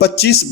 25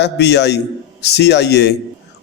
FBI, CIA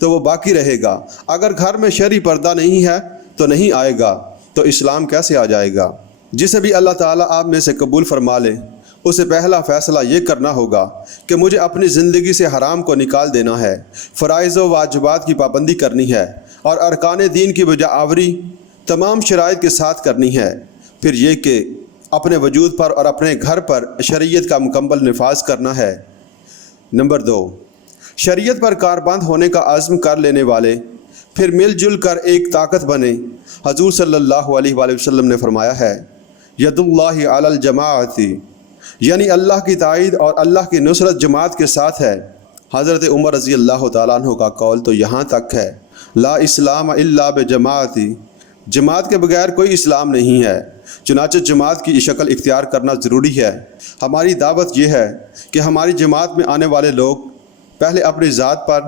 تو وہ باقی رہے گا، اگر گھر میں شرعی پردہ نہیں ہے تو نہیں آئے گا، تو اسلام کیسے آ جائے گا؟ جسے بھی اللہ تعالیٰ آپ میں سے قبول فرما لے، اسے پہلا فیصلہ یہ کرنا ہوگا کہ مجھے اپنی زندگی سے حرام کو نکال دینا ہے، فرائض و واجبات کی پابندی کرنی ہے اور ارکان دین کی بجا آوری تمام شرائط کے ساتھ کرنی ہے۔ پھر یہ کہ اپنے وجود پر اور اپنے گھر پر شریعت کا مکمل نفاذ کرنا ہے۔ نمبر 2، شریعت پر کاربند ہونے کا عزم کر لینے والے پھر مل جل کر ایک طاقت بنے۔ حضور صلی اللہ علیہ وآلہ وسلم نے فرمایا ہے، ید اللہ علی الجماعت، یعنی اللہ کی تائید اور اللہ کی نصرت جماعت کے ساتھ ہے۔ حضرت عمر رضی اللہ تعالیٰ عنہ کا قول تو یہاں تک ہے، لا اسلام الا بجماعت، جماعت کے بغیر کوئی اسلام نہیں ہے۔ چنانچہ جماعت کی شکل اختیار کرنا ضروری ہے۔ ہماری دعوت یہ ہے کہ ہماری جماعت میں آنے والے لوگ پہلے اپنی ذات پر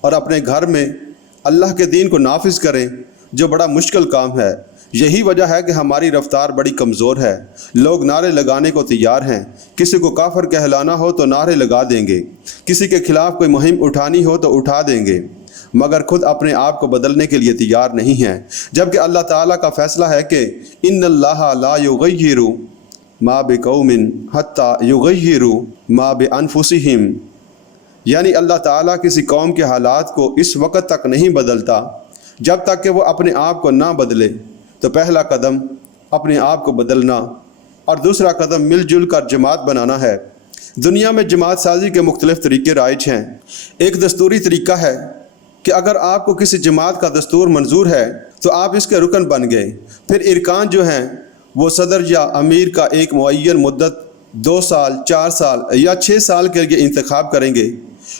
اور اپنے گھر میں اللہ کے دین کو نافذ کریں، جو بڑا مشکل کام ہے۔ یہی وجہ ہے کہ ہماری رفتار بڑی کمزور ہے۔ لوگ نعرے لگانے کو تیار ہیں، کسی کو کافر کہلانا ہو تو نعرے لگا دیں گے، کسی کے خلاف کوئی مہم اٹھانی ہو تو اٹھا دیں گے، مگر خود اپنے آپ کو بدلنے کے لیے تیار نہیں ہیں۔ جبکہ اللہ تعالیٰ کا فیصلہ ہے کہ ان اللہ لا یغیر ما بقوم حتی یغیروا ما بانفسہم، یعنی اللہ تعالیٰ کسی قوم کے حالات کو اس وقت تک نہیں بدلتا جب تک کہ وہ اپنے آپ کو نہ بدلے۔ تو پہلا قدم اپنے آپ کو بدلنا اور دوسرا قدم مل جل کر جماعت بنانا ہے۔ دنیا میں جماعت سازی کے مختلف طریقے رائج ہیں۔ ایک دستوری طریقہ ہے کہ اگر آپ کو کسی جماعت کا دستور منظور ہے تو آپ اس کے رکن بن گئے۔ پھر ارکان جو ہیں وہ صدر یا امیر کا ایک معین مدت 2 سال، 4 سال یا 6 سال کے لیے انتخاب کریں گے۔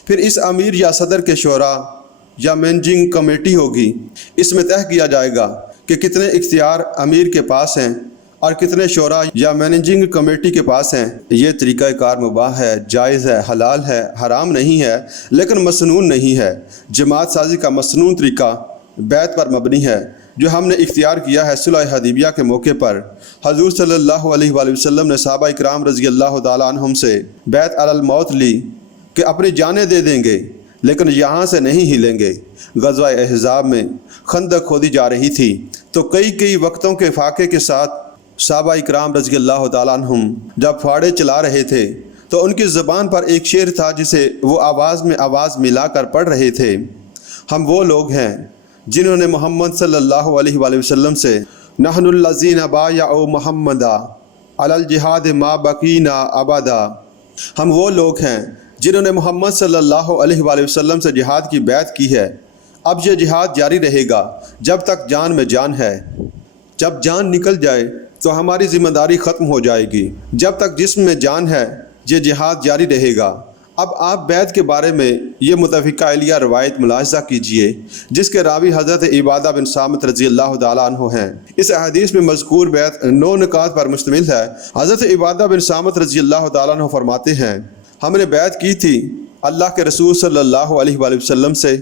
پھر اس امیر یا صدر کے شورا یا مینجنگ کمیٹی ہوگی، اس میں طے کیا جائے گا کہ کتنے اختیار امیر کے پاس ہیں اور کتنے شورا یا مینجنگ کمیٹی کے پاس ہیں۔ یہ طریقہ کار مباح ہے، جائز ہے، حلال ہے، حرام نہیں ہے، لیکن مسنون نہیں ہے۔ جماعت سازی کا مسنون طریقہ بیعت پر مبنی ہے، جو ہم نے اختیار کیا ہے صلح حدیبیہ کے موقع پر۔ حضور صلی اللہ علیہ وآلہ وسلم نے صحابہ اکرام رضی اللہ تعالیٰ عنہم سے بیعت علی الموت لی کہ اپنی جانیں دے دیں گے لیکن یہاں سے نہیں ہلیں گے۔ غزوہ احزاب میں خندق کھودی جا رہی تھی تو کئی وقتوں کے فاقے کے ساتھ صحابہ اکرام رضی اللہ تعالیٰ عنہم جب پھاڑے چلا رہے تھے تو ان کی زبان پر ایک شعر تھا جسے وہ آواز میں آواز ملا کر پڑھ رہے تھے۔ ہم وہ لوگ ہیں جنہوں نے محمد صلی اللہ علیہ وآلہ وسلم سے نحن الذین بایعوا محمدا علی الجہاد ما بقینا ابدا، ہم وہ لوگ ہیں جنہوں نے محمد صلی اللہ علیہ وآلہ وسلم سے جہاد کی بیعت کی ہے۔ اب یہ جہاد جاری رہے گا جب تک جان میں جان ہے، جب جان نکل جائے تو ہماری ذمہ داری ختم ہو جائے گی۔ جب تک جسم میں جان ہے یہ جہاد جاری رہے گا۔ اب آپ بیعت کے بارے میں یہ متفقہ علیہ روایت ملاحظہ کیجئے جس کے راوی حضرت عبادہ بن صامت رضی اللہ تعالیٰ عنہ ہیں۔ اس حدیث میں مذکور بیعت 9 نکات پر مشتمل ہے۔ حضرت عبادہ بن صامت رضی اللہ تعالیٰ عنہ فرماتے ہیں، ہم نے بیعت کی تھی اللہ کے رسول صلی اللہ علیہ وآلہ وسلم سے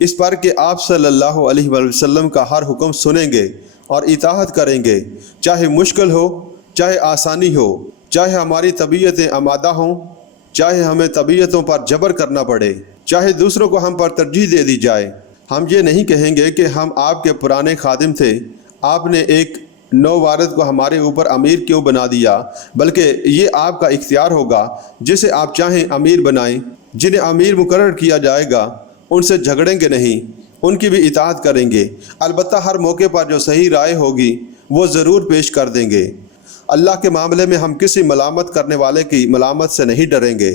اس پر کہ آپ صلی اللہ علیہ وآلہ وسلم کا ہر حکم سنیں گے اور اطاعت کریں گے، چاہے مشکل ہو، چاہے آسانی ہو، چاہے ہماری طبیعتیں آمادہ ہوں، چاہے ہمیں طبیعتوں پر جبر کرنا پڑے، چاہے دوسروں کو ہم پر ترجیح دے دی جائے۔ ہم یہ نہیں کہیں گے کہ ہم آپ کے پرانے خادم تھے، آپ نے ایک نو وارد کو ہمارے اوپر امیر کیوں بنا دیا، بلکہ یہ آپ کا اختیار ہوگا، جسے آپ چاہیں امیر بنائیں۔ جنہیں امیر مقرر کیا جائے گا ان سے جھگڑیں گے نہیں، ان کی بھی اطاعت کریں گے، البتہ ہر موقع پر جو صحیح رائے ہوگی وہ ضرور پیش کر دیں گے۔ اللہ کے معاملے میں ہم کسی ملامت کرنے والے کی ملامت سے نہیں ڈریں گے۔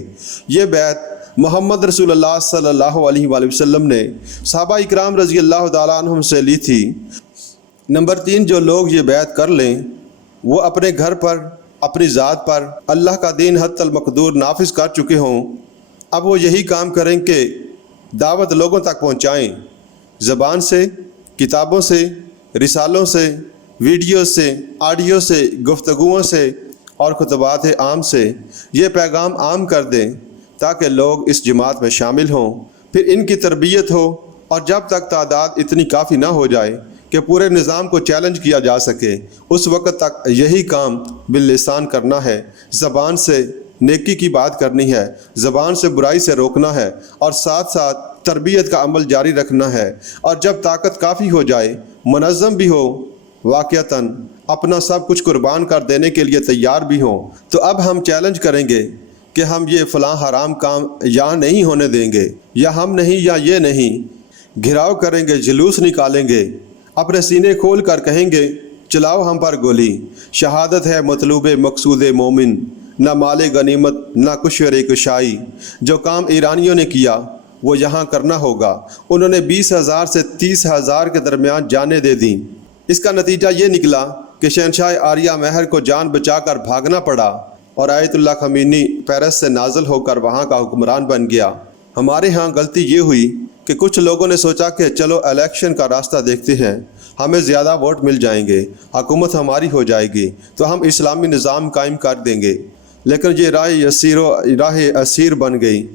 یہ بیعت محمد رسول اللہ صلی اللہ علیہ وآلہ وسلم نے صحابہ اکرام رضی اللہ تعالیٰ عنہم سے لی تھی۔ نمبر 3، جو لوگ یہ بیعت کر لیں وہ اپنے گھر پر، اپنی ذات پر اللہ کا دین حتی المقدور نافذ کر چکے ہوں۔ اب وہ یہی کام کریں کہ دعوت لوگوں تک پہنچائیں، زبان سے، کتابوں سے، رسالوں سے، ویڈیو سے، آڈیو سے، گفتگوؤں سے اور خطبات عام سے یہ پیغام عام کر دیں تاکہ لوگ اس جماعت میں شامل ہوں۔ پھر ان کی تربیت ہو اور جب تک تعداد اتنی کافی نہ ہو جائے کہ پورے نظام کو چیلنج کیا جا سکے، اس وقت تک یہی کام باللسان کرنا ہے، زبان سے نیکی کی بات کرنی ہے، زبان سے برائی سے روکنا ہے اور ساتھ ساتھ تربیت کا عمل جاری رکھنا ہے، اور جب طاقت کافی ہو جائے، منظم بھی ہو، واقعتاً اپنا سب کچھ قربان کر دینے کے لیے تیار بھی ہوں، تو اب ہم چیلنج کریں گے کہ ہم یہ فلاں حرام کام یا نہیں ہونے دیں گے، یا ہم نہیں، یا یہ نہیں۔ گھراؤ کریں گے، جلوس نکالیں گے، اپنے سینے کھول کر کہیں گے چلاؤ ہم پر گولی۔ شہادت ہے مطلوب مقصود مومن، نہ مال غنیمت نہ کشور کشائی۔ جو کام ایرانیوں نے کیا وہ یہاں کرنا ہوگا۔ انہوں نے 20,000 سے 30,000 کے درمیان جانیں دے دیں۔ اس کا نتیجہ یہ نکلا کہ شہنشاہ آریہ مہر کو جان بچا کر بھاگنا پڑا، اور آیت اللہ خمینی پیرس سے نازل ہو کر وہاں کا حکمران بن گیا۔ ہمارے ہاں غلطی یہ ہوئی کہ کچھ لوگوں نے سوچا کہ چلو الیکشن کا راستہ دیکھتے ہیں، ہمیں زیادہ ووٹ مل جائیں گے، حکومت ہماری ہو جائے گی تو ہم اسلامی نظام قائم کر دیں گے، لیکن یہ راہ اسیر بن گئی۔